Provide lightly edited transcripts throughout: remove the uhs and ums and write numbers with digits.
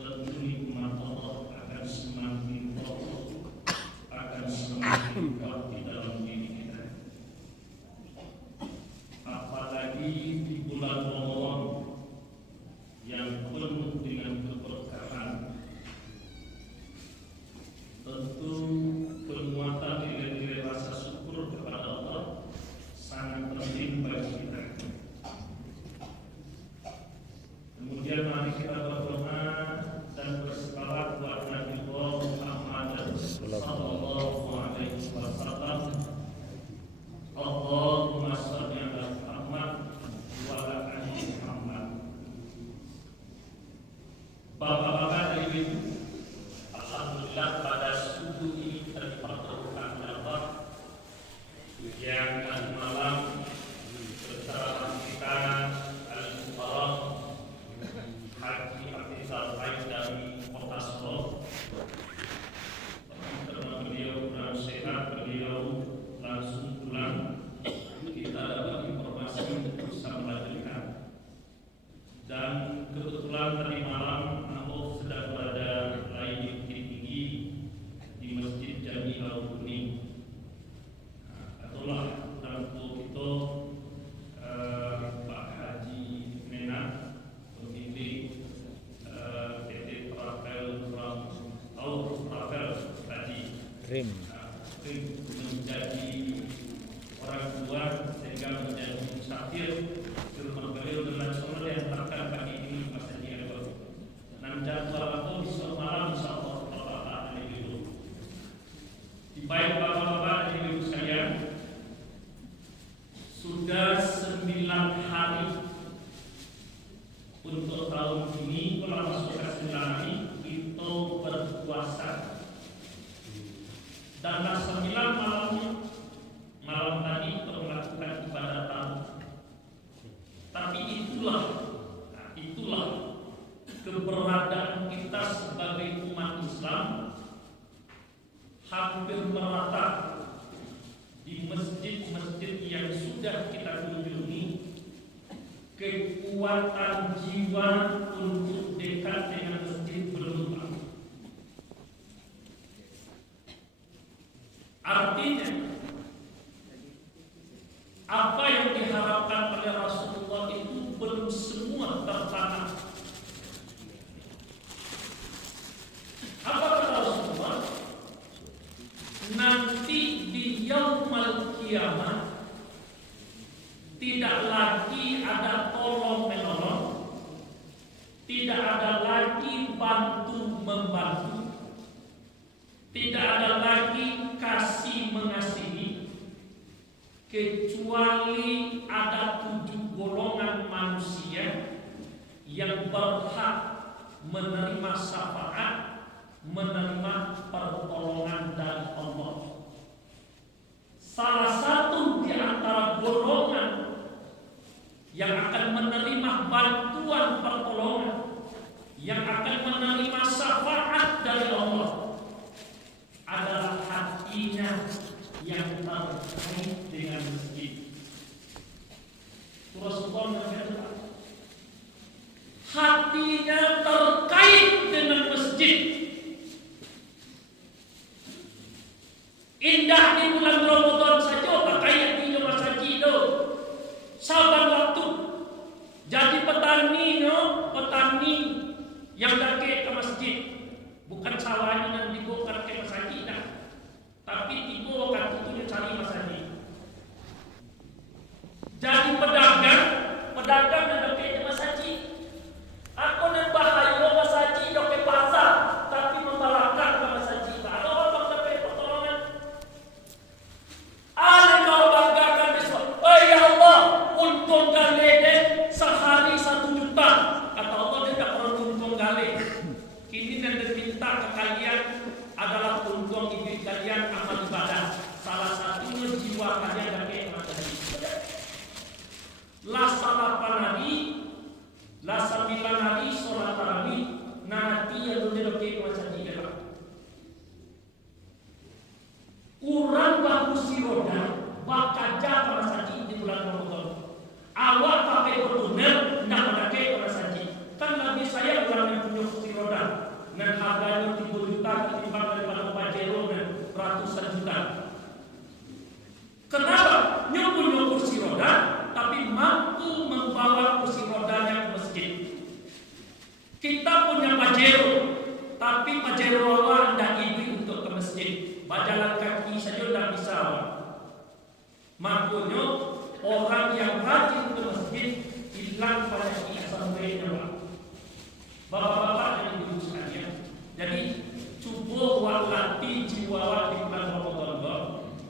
tentu nikmat Allah akan semakin kokoh, akan semakin kuat di dalam diri kita. Apalagi di bulan Ramadan yang penuh dengan keberkahan, tentu penguatan nilai-nilai rasa syukur kepada Allah sangat penting bagi kita. Kemudian mari kita berdoa dan berselawat buat Nabi Muhammad sallallahu alaihi wasallam. Allahumma shalli ala Muhammad wa ala ali Muhammad. Bapak-bapak dan ibu, alhamdulillah pada subuh ini kita dipertemukan oleh Allah yang tadi malam bersama kita al-Muharram Haji Afizal Baik dari Kota Solo. Karena beliau kurang sehat, beliau langsung pulang. Kita dapat informasi untuk bisa melanjutkan. Dan kebetulan tadi malam aku sedang berada lain di Bukit Tinggi di Masjid Jami Al-Kuning. Itulah tentu itu Pak Haji Menak pemilik PT Travel tadi Rim menjadi orang tua sehingga menjadi musafir di rumah beliau dengan soal yang akan pagi ini Mas Haji Abel. Dan jadwal itu besok malam insyaallah Bapak dan Ibu. Baik Bapak-bapak dan Ibu sekalian, sudah 9 hari untuk tahun ini, kalau masuk ke 9 hari itu berpuasa. Dan 9 malam tadi untuk melakukan ibadah tahu. Tapi itulah keberadaan kita sebagai umat Islam hampir merata di masjid-masjid yang sudah kita kunjungi. Kekuatan jiwa untuk dekat dengan masjid belum ada. Artinya apa yang diharapkan oleh Rasulullah itu belum semua tertanam. Apa kata Rasulullah? Nanti di yaumul kiamat tidak lagi ada tolong-menolong, tidak ada lagi bantu-membantu, tidak ada lagi kasih mengasihi, kecuali ada 7 golongan manusia yang berhak menerima syafaat, menerima pertolongan dari Allah. Salah satu di antara golongan yang akan menerima bantuan pertolongan, yang akan menerima syafaat dari Allah adalah hatinya yang terkait dengan masjid. Rasulullah mengatakan hatinya terkait dengan masjid. Indah di bulan Ramadan saja kayak di Mas Haji itu. Saban waktu jadi petani yang datang ke masjid, bukan sawahnya yang dibongkar ke Mas Haji dah. Tapi tiba waktu itu cari Mas Haji. Jadi pedagang yang datang ke Mas Haji. Aku nak bahaya Mas Haji ke pasar, tapi membalakkan ke Mas Haji. Ada orang dapat pertolongan. Ada kau banggakan besok. Oh ya Allah, untung gale sehari 1 juta. Kata Allah dia tak perlu untung gale. Kini yang diminta ke kalian adalah untung ibu kalian amal ibadah. Salah satunya jiwa dan harganya 3 juta ketimbang daripada Pajero dan ratusan juta. Kenapa? Nyukur kursi roda, tapi mampu membawa kursi rodanya ke masjid. Kita punya Pajero, tapi Pajero awal tidak izin untuk ke masjid. Berjalan kaki saja tidak bisa. Makanya orang yang rajin ke masjid hilang pada sampai bapak-bapak dan ibu sekalian. Jadi coba latih jiwa di bulan Ramadan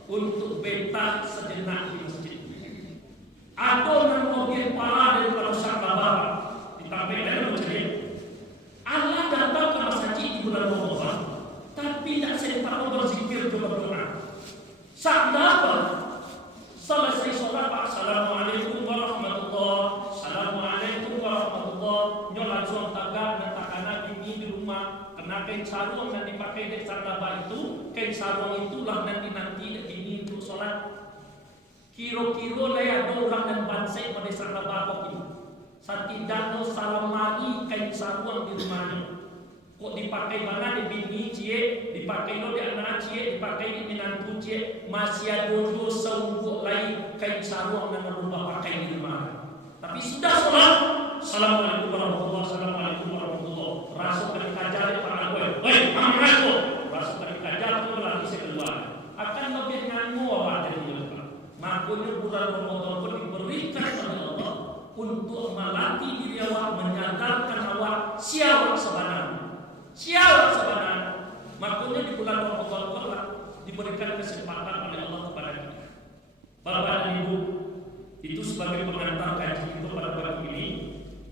untuk bentah sejenak di masjid. Ada yang mobil parah daripada sahabat ditampilkan macam Allah datang ke masjid di bulan Ramadan, tapi tidak sempat berzikir dan berdoa. Saat apa? Selesai sholat, Assalamualaikum warahmatullahi, Assalamualaikum warahmatullahi. Nyo langsung tagak dan takana bini di rumah. Kena kain sarung dan dipakai di sarung itu. Kain sarung itulah nanti bini untuk sholat. Kiro-kiro lah ada orang dan bansai pada sarung bakok ini. Setidaknya salam mari kain sarung di rumahnya. Kok dipakai mana di bini cie, dipakai lo di anak cie, dipakai di menantu cie, masih ada dulu seungguk lain kain sarung dan merubah pakai di rumah. Tapi sudah sholat, Assalamualaikum warahmatullahi, Assalamualaikum warahmatullahi. Rasuk ke kajar para gue, Assalamualaikum. Rasuk ke kajar itu lagi saya keluar. Akan lebih nganu apa jadi lupa. Makanya bulan Ramadan pun diberikan oleh Allah untuk melatih diri awak, menyadarkan awak siapa sebenarnya. Siapa sebenarnya? Makanya di bulan Ramadan Allah diberikan kesempatan oleh Allah kepada kita. Bapak dan Ibu, itu sebagai pengantar kaji kita pada pagi ini.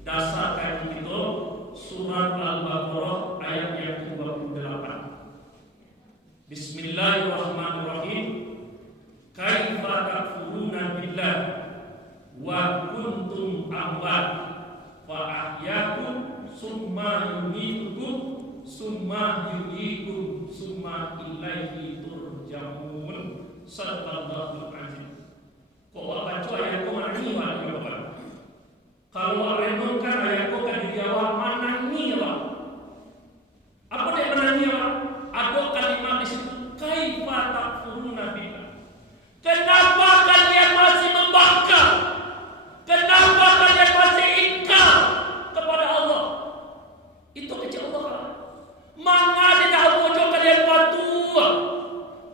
Dasar kaji kita surat Al-Baqarah ayat yang ke-28. Bismillahirrahmanirrahim. Kaifa takfuruna billah wa kuntum amwat fa ahyakum summa yumitukum summa yuhyikum summa ilaihi turja'un. Sadaqallahul azim. Kok baca ayat ko mana ni wa Bapak? Kalau renungkan ayat ko kan dijawab mana ni Pak? Apa dia mana ni Pak? Ada kalimat di situ kaifa takfuruna billah. Kenapa kalian masih membangkang? Kenapa kalian masih ingkar kepada Allah? Itu kecil Allah. Manga tidak wujud kalian patuh.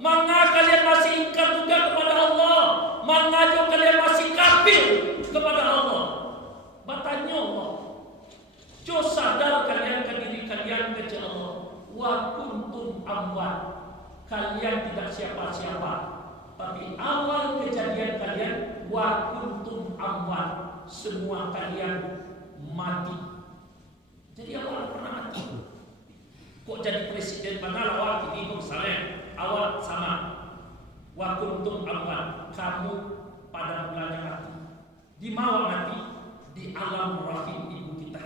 Manga kalian masih ingkar juga kepada Allah. Manga juga kalian masih kafir kepada Allah. Bertanya Allah. Jo sadar kalian ke diri kalian kecil Allah. Wa kuntum amwat. Kalian tidak siapa-siapa. Tapi awal kejadian kalian wa kuntum amwat. Semua kalian mati. Jadi awal pernah mati. Kok jadi presiden padahal awak ini misalnya awak sama wa kuntum amwat, kamu pada mulanya mati. Di mana mati? Di alam rahim ibu kita.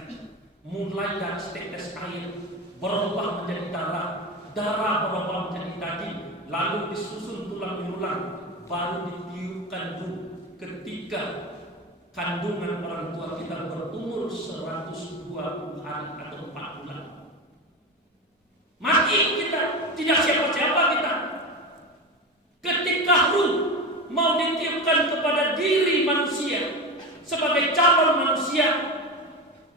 Mulai dari tetes air berubah menjadi darah, darah berubah menjadi daging, lalu disusun tulang belulang, baru ditiupkan ruh ketika kandungan orang tua kita berumur 120 hari atau 4 bulan. Mati kita, tidak siapa-siapa kita. Ketika ruh mau ditiupkan kepada diri manusia sebagai calon manusia,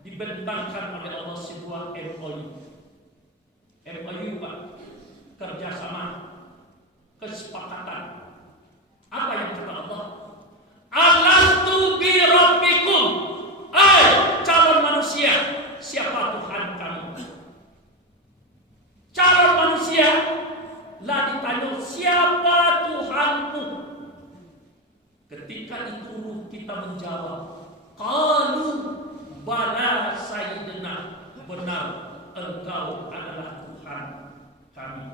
dibentangkan oleh Allah sebuah MOU. MOU Pak, kerjasama, kesepakatan. Apa yang kata Allah? Alastu bi rabbikum. Calon manusia, siapa Tuhan kamu? Calon manusia lah ditanya siapa Tuhanmu. Ketika itu ruh kita menjawab, qalu bala sayyidina, benar engkau adalah Tuhan kami.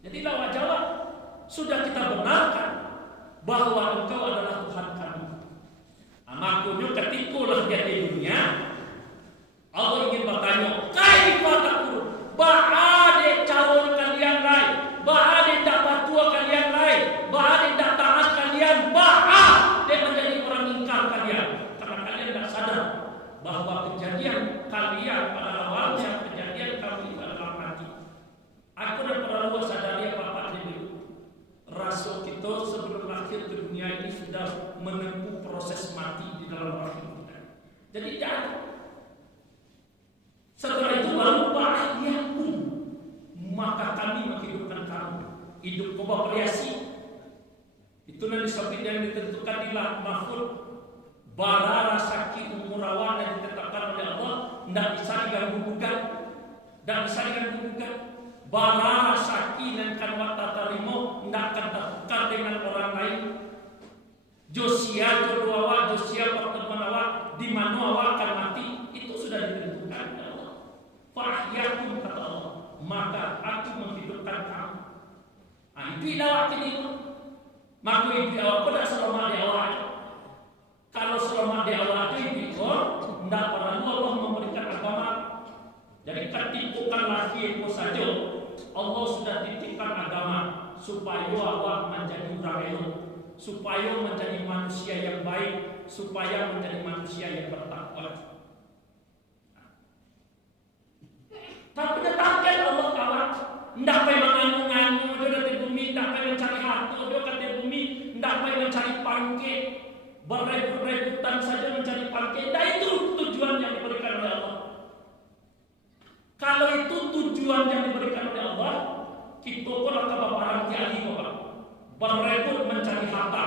Jadi lawan jawab, sudah kita benarkan bahwa engkau adalah Tuhan kami. Makanya ketikulah dia di dunia, Allah ingin bertanya, kaifa takfur? Ba'ade calon kalian lain, ba'ade tak patua kalian lain, ba'ade tak taat kalian, ba'ade menjadi orang ingkar kalian. Karena kalian tidak sadar bahwa kejadian kalian pada awalnya kejadian kami adalah lahir ke dunia ini sudah menempuh proses mati di dalam rahim kita. Jadi tidak. Setelah itu baru fa'ahyakum, maka kami menghidupkan kamu. Hidup kau variasi. Itu nanti seperti yang ditentukan di lauh mahfuz. Barara sakit umurawan yang ditetapkan oleh Allah tidak bisa diganggu-gugat, tidak bisa diganggu-gugat. Barara sakin kan wata tarimo tidak akan tertukar dengan orang lain. Josia jodoh awak, Josia pertemuan awak, di mana awak akan mati, itu sudah ditentukan oleh Allah. Fa'ahyakum kata Allah, maka aku menghidupkan kamu. Nah, itu idawat ini. Maka itu awak pada selama di awal. Kalau selama di awal itu tidak pernah Allah memberikan agama. Jadi ketika lahir saja Allah sudah titipkan agama supaya awak menjadi orang elok, supaya menjadi manusia yang baik, supaya menjadi manusia yang bertakwa. Tapi tetapkan Allah kawan, tidak payah menganu-nganu, dia di bumi, tidak payah mencari harta, dia di bumi, tidak payah mencari pangke, berebut-rebutan saja mencari pangke. Nah itu tujuan yang diberikan oleh Allah. Kalau itu tujuan yang diberikan oleh Allah, kita pun akan barang tiali bapak. Berebut mencari harta.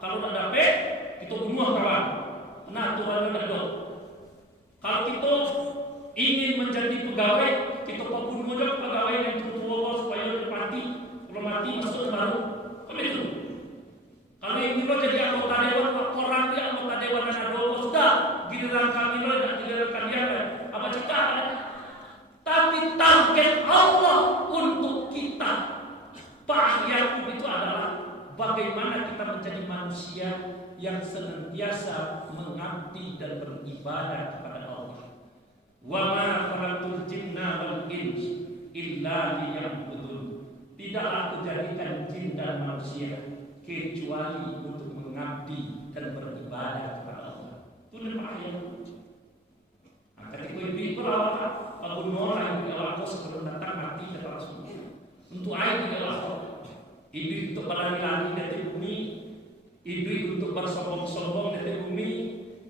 Kalau tidak dapat, kita bunuh kawan. Nah, aturan ada. Kalau kita ingin menjadi pegawai, kita bunuh juga pegawai yang tua supaya mati. Kalau mati masuk baru. Kan itu. Kalau ingin jadi anggota dewan, orang dia anggota dewan dan ada sudah giliran kami dan giliran kalian. Apa cerita? Tapi target Allah untuk kita Fa'ahyakum itu adalah bagaimana kita menjadi manusia yang senantiasa mengabdi dan beribadah kepada Allah. Wa ma khalaqtul jinna wal ins illa liya'budun. Tidaklah aku jadikan jin dan manusia kecuali untuk mengabdi dan beribadah kepada Allah. Itu Fa'ahyakum. Ketika ibu berawak Abu Nora yang Allah sebelum datang mati dan langsung untuk air di Allah, ibu untuk berlari-lari dari bumi, ibu untuk bersombong-sombong dari bumi,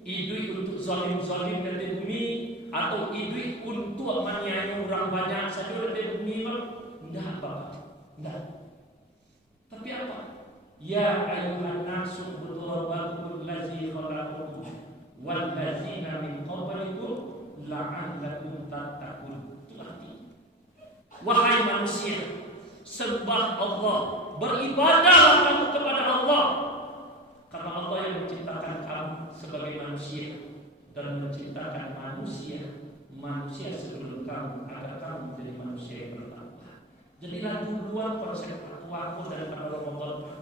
ibu untuk zalim-zalim dari bumi, atau ibu untuk menyanyi orang banyak saja dari bumi. Tidak apa, tidak. Tapi apa? Ya ayuhan nasu rabbakum allazi khalaqakum wal ladzina min qablikum la'allakum tattaqun. Itu arti. Wahai manusia, sembah Allah, beribadahlah kamu kepada Allah, karena Allah yang menciptakan kamu sebagai manusia dan menciptakan manusia sebelum kamu agar kamu menjadi manusia yang bertakwa. Jadilah duluan konsep takwa dan pada Ramadan.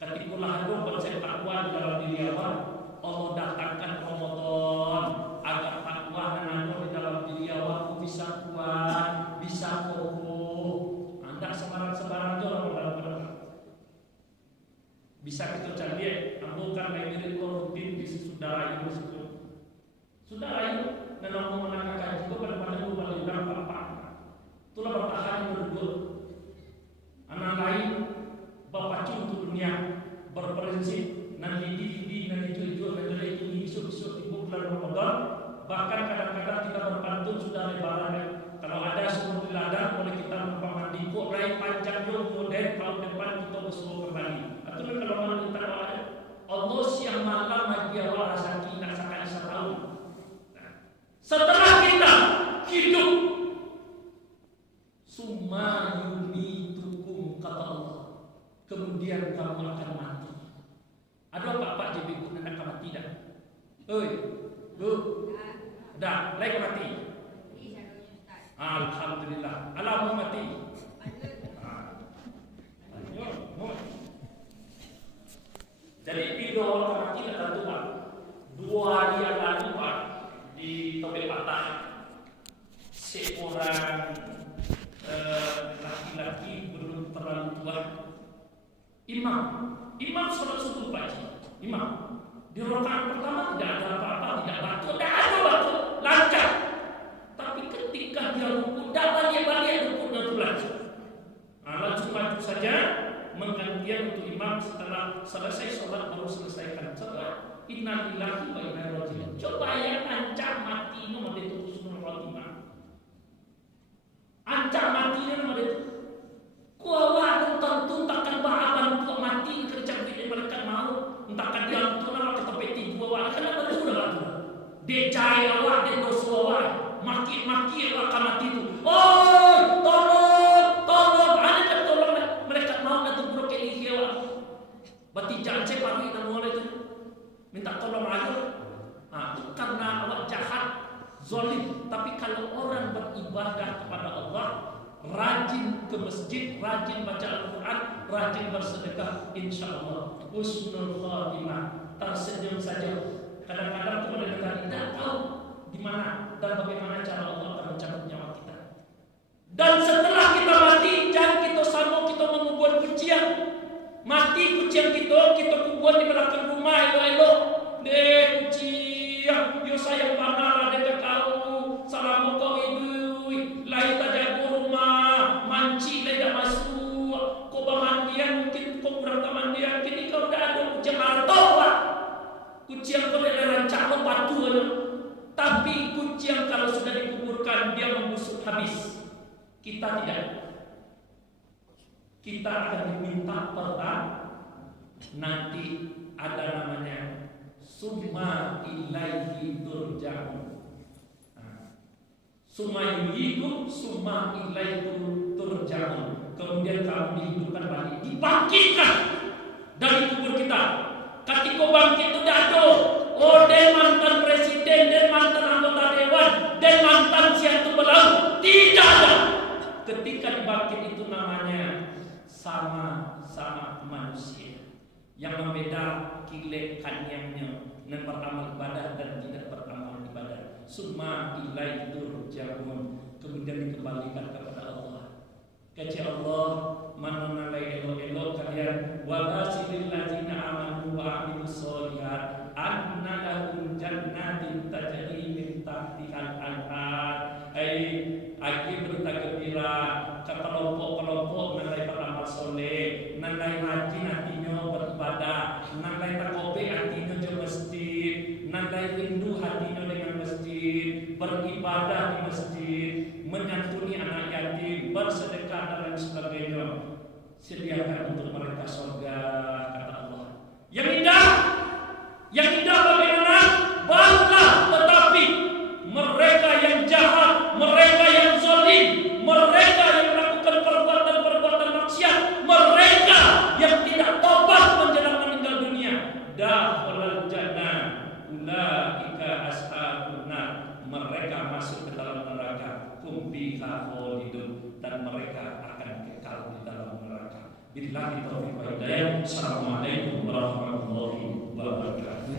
Ketika ada konsep takwa di dalam diri awak, Allah datangkan Ramadan agar takwa dan di dalam diri awak bisa kuat, bisa kokoh. Anda sebarang-sebarang orang dalam bisa kita cari, ambilkan dari koruptif di saudara itu sebelum saudara itu dan mau menangkan itu pada paling berapa? Itulah bertahan berdua. Anak lain bapak untuk dunia berprinsip nanti jujur ini besok di bulan Ramadan. Bahkan kadang-kadang kita berpantun sudah lebaran. Kalau ada sumur di ladang boleh kita mandi kok rai panjang yo model tahun depan kita bersua kembali. Atau kalau mana kita Allah siang malam bagi awal rasa kita sekali setahun. Setelah kita hidup summa yumitukum kata Allah, kemudian kamu akan mati. Ada Pak JB nak mati dah? Oi, bu, dah, lagi mati. Alhamdulillah, Allah mati. Jadi video mati dah tentu Pak. 2 hari yang lalu Pak di Tobel Patah seorang laki-laki belum terlalu tua, imam sholat subuh pagi, imam di rakaat pertama tidak ada apa-apa, tidak batu, lancar. Tapi ketika dia rukuk, tidak balik rukuknya itu langsung maju saja mengganti kemudian untuk imam setelah selesai sholat baru selesaikan sholat. Innalillahi wa inna ilaihi raji'un. Coba yang ancam mati itu mati itu husnul khotimah. Ancam mati itu mati itu. Kuawa tentu takkan bahaban untuk mati kerja di mereka mau entahkan dia untuk nama ketepeti kuawa karena betul dah tu. Decai awak dan dosa awak maki-maki awak akan mati itu. Oh, tolong, ada kan tolong mereka mau nak tunggu ke awak. Berarti jangan cepat kita mulai itu. Minta tolong aja. Itu karena awak jahat, zalim. Tapi kalau orang beribadah kepada Allah, rajin ke masjid, rajin baca Al-Quran, rajin bersedekah, insya Allah husnul khatimah, tersenyum saja. Kadang-kadang itu mereka tidak tahu di mana dan bagaimana cara Allah akan mencabut nyawa kita. Dan setelah kita mati, jangan kita sambung kita mengubur kucing. Mati kucing kita kubur di belakang rumah elok-elok. Deh kucing, yo sayang mana dekat kau, salam kau ibu, lahir tak rumah, manci tidak masuk, kau pemandian mungkin kau kurang pemandian, kini kau dah ada kucing martoh lah. Kucing kau dah rancak patu aja. Tapi kucing kalau sudah dikuburkan dia membusuk habis. Kita tidak. Kita akan diminta pertanyaan. Nanti ada namanya summa ilaihi turja'un. Summa yuhyikum summa ilaihi turja'un. Kemudian kamu dihidupkan lagi, dibangkitkan dari kubur kita. Ketika bangkit itu jatuh, oh dan mantan presiden, dan mantan anggota dewan, dan mantan siatu belau, tidak ada. Ketika dibangkit itu namanya sama-sama manusia. Yang membeda kilek kanyangnya dan beramal ibadah dan tidak beramal ibadah. Summa ilaihi turja'un. Kemudian dikembalikan kepada Allah. Kata Allah, manonalai elo-elo kalian wa basyiril ladzina amanu wa amilus sholihat anna lahum jannatin tajri min tahtihal anhar. Ai berita gembira ke kelompok-kelompok nalai beramal soleh, nalai rajin hatinya beribadah, nalai takobe hatinya ke masjid, nalai rindu hatinya dengan masjid, beribadah di masjid, menyantuni anak yatim, bersedekah dan lain sebagainya. Sediakan untuk mereka surga, kata Allah. Yang indah bagaimana? Barulah, tetapi mereka yang jahat, mereka yang zalim, mereka yang melakukan perbuatan-perbuatan maksiat, mereka yang tidak tobat menjelang meninggal dunia, dakhalal jannah ulaika ashabun nar, mereka masuk ke dalam neraka, hum fiha khalidun, dan mereka akan kekal di dalam neraka. Billahi taufiq wal hidayah. Assalamualaikum warahmatullahi wabarakatuh.